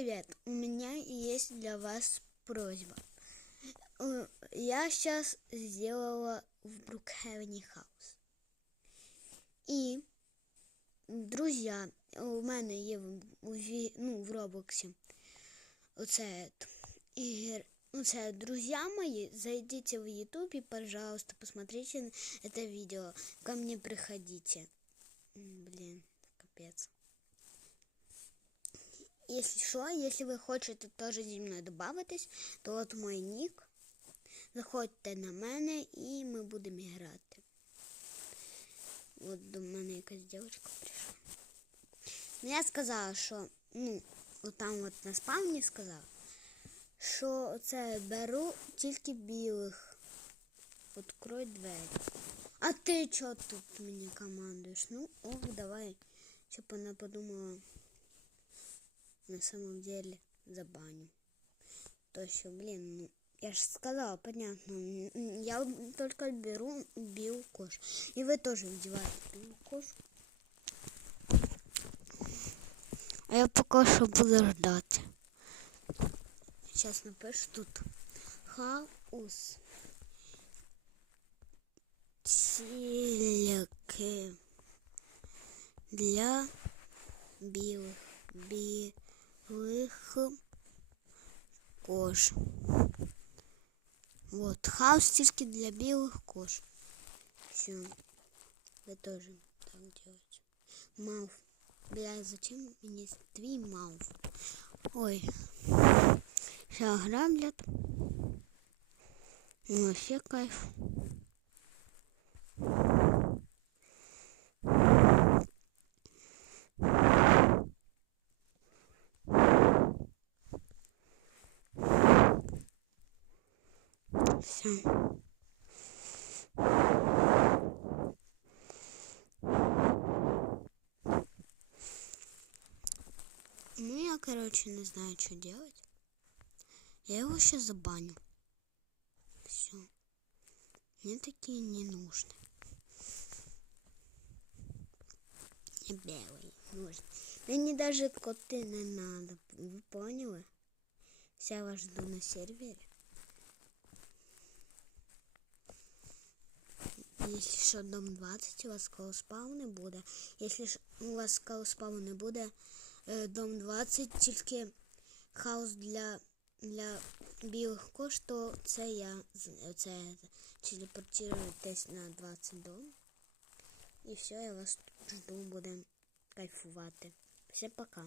привет! У меня есть для вас просьба. Э, Я сейчас сделала в Брукхевені хаус. І, друзі, у мене є в, у ві- ну, в Роблоксі оце ет, ігр. Ну, це друзья мои, зайдите в YouTube и, пожалуйста, посмотрите это видео. Ко мне приходите. М, Блин, капец. Если що, если ви хочете теж зі мною добавитись, то от мой нік. Заходьте на мене і ми будемо грати. От до мене якась дівчинка прийшла. Ну я сказала, що, ну, от там от на спавні сказала, що це беру тільки білих. Открой двері. А ти чого тут мені командуєш? Ну, ох, давай, щоб вона подумала на самом деле забаню. То есть, блин, ну, я же сказала, понятно, м, м, я только беру бил кош. И вы тоже вдеваете бил кош. А я пока что буду ждать. Сейчас напишу тут. Хаус. Тільки для білих. Білих кош. Вот, хаос тільки для белых кош. Все. Вы тоже так делаете. Мауф. Бля, зачем мне твій мауф? Ой. Все, граблят. Ну, вообще кайф. Все. Ну, я, короче, не знаю, что делать. Я его сейчас забаню. Все. Мне такие не нужны. Не белые нужны. Мне даже коты не надо. Вы поняли? Вся я вас жду на сервере. Якщо що дом 20, у вас колоспаву не буде. Якщо ж у вас колоспаву не буде е, дом 20, тільки хаос для, для білих кош, то це я це телепортуєтесь на 20 дом. І все, я вас жду, будемо кайфувати. Все пока.